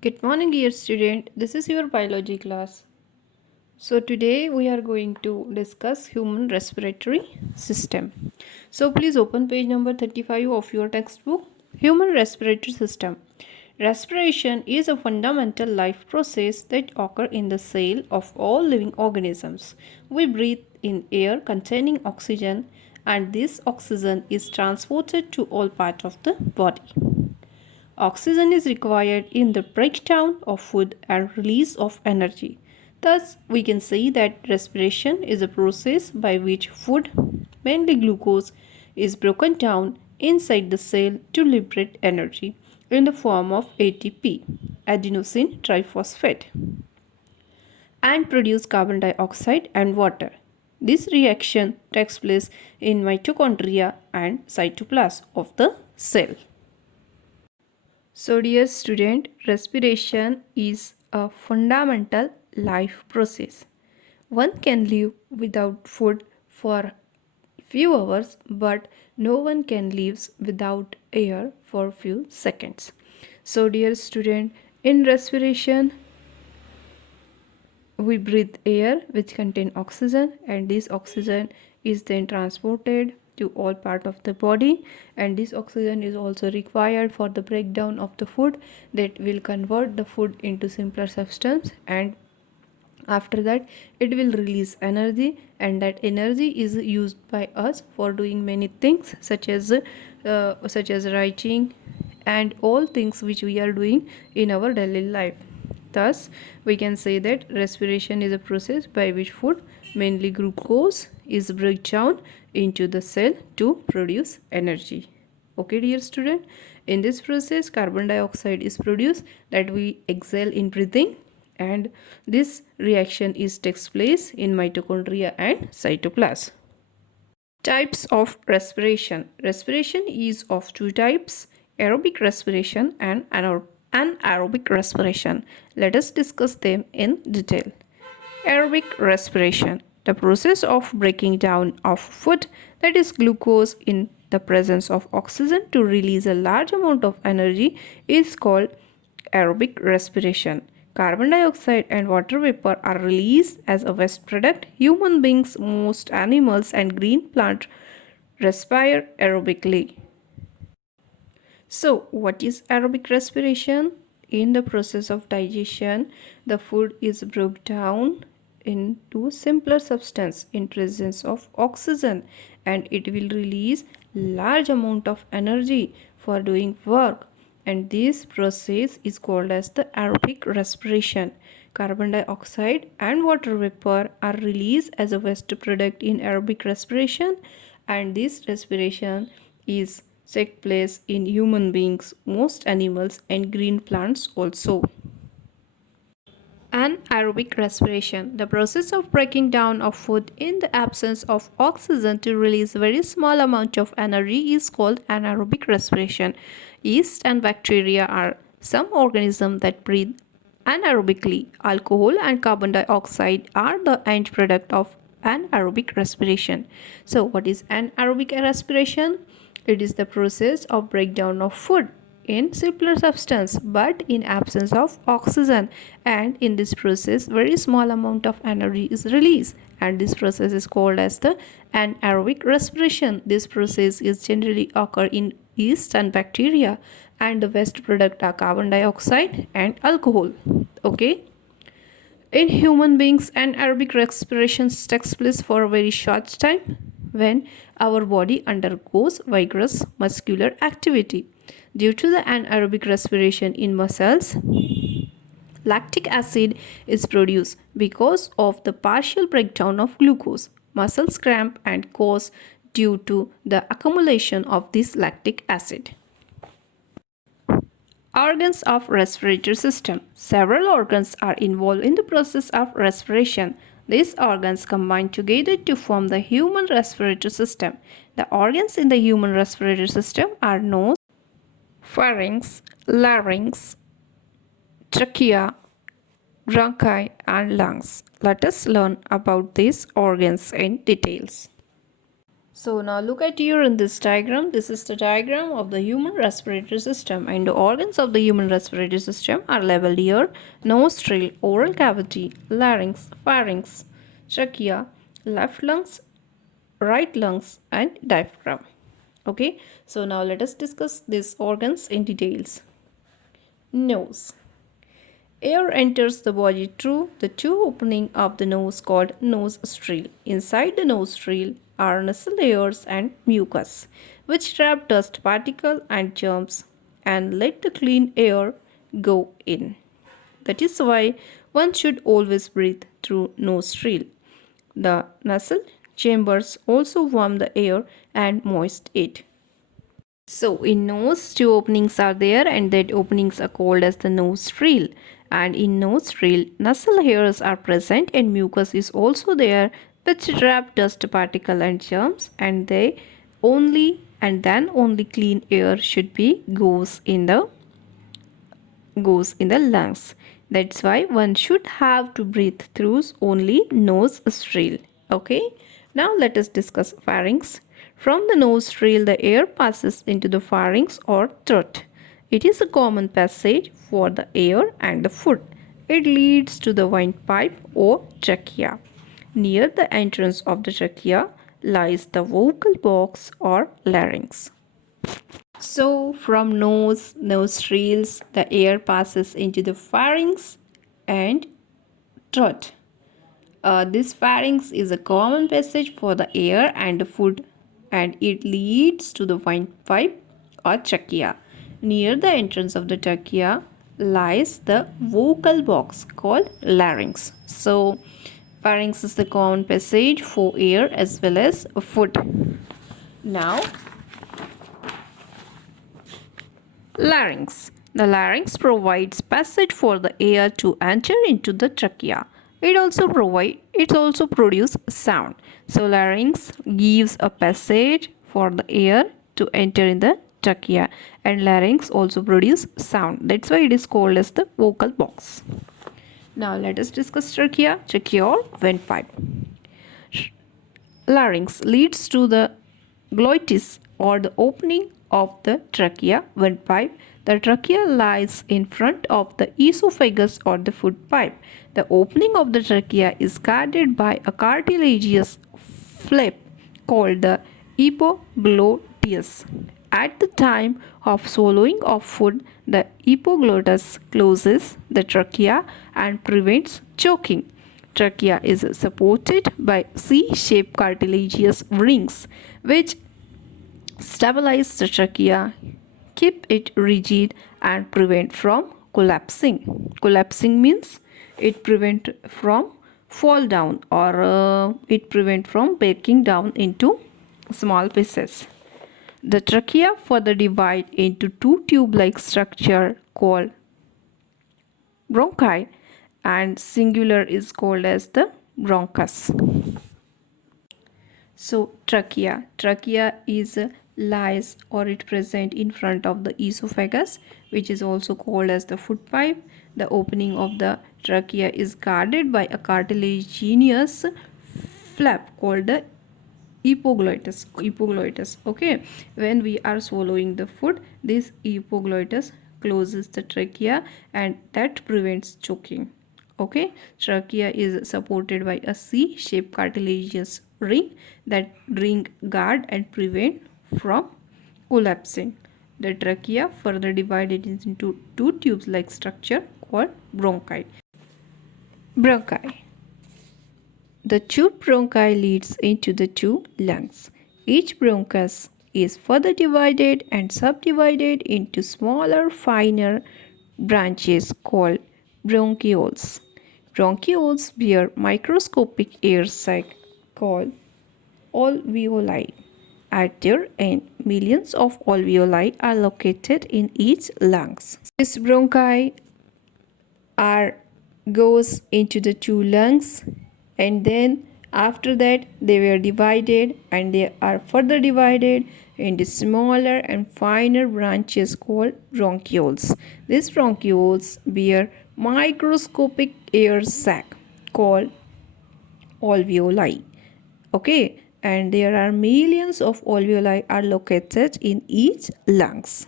Good morning, dear student. This is your biology class. So today we are going to discuss human respiratory system. So please open page number 35 of your textbook. Human respiratory system. Respiration is a fundamental life process that occurs in the cell of all living organisms. We breathe in air containing oxygen, and this oxygen is transported to all parts of the body. Oxygen is required in the breakdown of food and release of energy. Thus, we can say that respiration is a process by which food, mainly glucose, is broken down inside the cell to liberate energy in the form of ATP, adenosine triphosphate, and produce carbon dioxide and water. This reaction takes place in mitochondria and cytoplasm of the cell. So, dear student, respiration is a fundamental life process. One can live without food for few hours, but no one can live without air for few seconds. So, dear student, in respiration, we breathe air which contain oxygen, and this oxygen is then transported to all part of the body, and this oxygen is also required for the breakdown of the food that will convert the food into simpler substance, and after that it will release energy, and that energy is used by us for doing many things such as writing and all things which we are doing in our daily life. Thus, we can say that respiration is a process by which food, mainly glucose, is broken down into the cell to produce energy. Okay, dear student, in this process, carbon dioxide is produced that we exhale in breathing, and this reaction takes place in mitochondria and cytoplasm. Types of respiration. Respiration is of two types: aerobic respiration and anaerobic respiration. Let us discuss them in detail. Aerobic respiration, the process of breaking down of food, that is glucose, in the presence of oxygen to release a large amount of energy, is called aerobic respiration. Carbon dioxide and water vapor are released as a waste product. Human beings, most animals, and green plants respire aerobically. So, what is aerobic respiration? In the process of digestion, the food is broken down into simpler substance in presence of oxygen, and it will release large amount of energy for doing work, and this process is called as the aerobic respiration. Carbon dioxide and water vapor are released as a waste product in aerobic respiration, and this respiration is take place in human beings, most animals, and green plants also. Anaerobic respiration, the process of breaking down of food in the absence of oxygen to release very small amount of energy, is called anaerobic respiration. Yeast and bacteria are some organisms that breathe anaerobically. Alcohol and carbon dioxide are the end product of anaerobic respiration. So, what is anaerobic respiration? It is the process of breakdown of food in simpler substance but in absence of oxygen, and in this process very small amount of energy is released, and this process is called as the anaerobic respiration. This process is generally occur in yeast and bacteria, and the waste product are carbon dioxide and alcohol. Okay, in human beings, anaerobic respiration takes place for a very short time when our body undergoes vigorous muscular activity. Due to the anaerobic respiration in muscles, lactic acid is produced because of the partial breakdown of glucose. Muscles cramp and cause due to the accumulation of this lactic acid. Organs of respiratory system. Several organs are involved in the process of respiration. These organs combine together to form the human respiratory system. The organs in the human respiratory system are nose, pharynx, larynx, trachea, bronchi, and lungs. Let us learn about these organs in details. So now look at here in this diagram. This is the diagram of the human respiratory system, and the organs of the human respiratory system are labeled here: nostril, oral cavity, larynx, pharynx, trachea, left lungs, right lungs, and diaphragm. Okay, so now let us discuss these organs in details. Nose. Air enters the body through the two openings of the nose called nostril. Inside the nostril are nasal layers and mucus, which trap dust particles and germs and let the clean air go in. That is why one should always breathe through nostril. The nasal chambers also warm the air and moist it. So in nose, two openings are there, and that openings are called as the nostril. And in nostril, nasal hairs are present and mucus is also there, which trap dust particle and germs, and they only and then only clean air should be goes in the lungs. That's why one should have to breathe through only nostril. Okay. Now let us discuss pharynx. From the nostril, the air passes into the pharynx or throat. It is a common passage for the air and the food. It leads to the windpipe or trachea. Near the entrance of the trachea lies the vocal box or larynx. So, from nostrils, the air passes into the pharynx and throat. This pharynx is a common passage for the air and the food, and it leads to the windpipe or trachea. Near the entrance of the trachea lies the vocal box called larynx. So, pharynx is the common passage for air as well as food. Now, larynx. The larynx provides passage for the air to enter into the trachea. It also produces sound. So larynx gives a passage for the air to enter in the trachea, and larynx also produces sound. That's why it is called as the vocal box. Now let us discuss trachea. Trachea or windpipe. Larynx leads to the glottis or the opening of the trachea windpipe. The trachea lies in front of the esophagus or the food pipe. The opening of the trachea is guarded by a cartilaginous flap called the epiglottis. At the time of swallowing of food, the epiglottis closes the trachea and prevents choking. Trachea is supported by C-shaped cartilaginous rings, which stabilize the trachea, keep it rigid, and prevent from collapsing. Collapsing means it prevent from fall down, or it prevent from breaking down into small pieces. The trachea further divide into two tube-like structure called bronchi, and singular is called as the bronchus. So trachea is lies or it present in front of the esophagus, which is also called as the food pipe. The opening of the trachea is guarded by a cartilaginous flap called the epiglottis. Okay, when we are swallowing the food, this epiglottis closes the trachea and that prevents choking. Okay, trachea is supported by a C-shaped cartilaginous ring. That ring guard and prevent from collapsing. The trachea further divided into two tubes-like structure called bronchi. Bronchi. The tube bronchi leads into the two lungs. Each bronchus is further divided and subdivided into smaller, finer branches called bronchioles. Bronchioles bear microscopic air sac called alveoli. At their end, millions of alveoli are located in each lungs. This bronchi are goes into the two lungs, and then after that they were divided and they are further divided into smaller and finer branches called bronchioles. These bronchioles bear microscopic air sac called alveoli. Okay, and there are millions of alveoli are located in each lungs.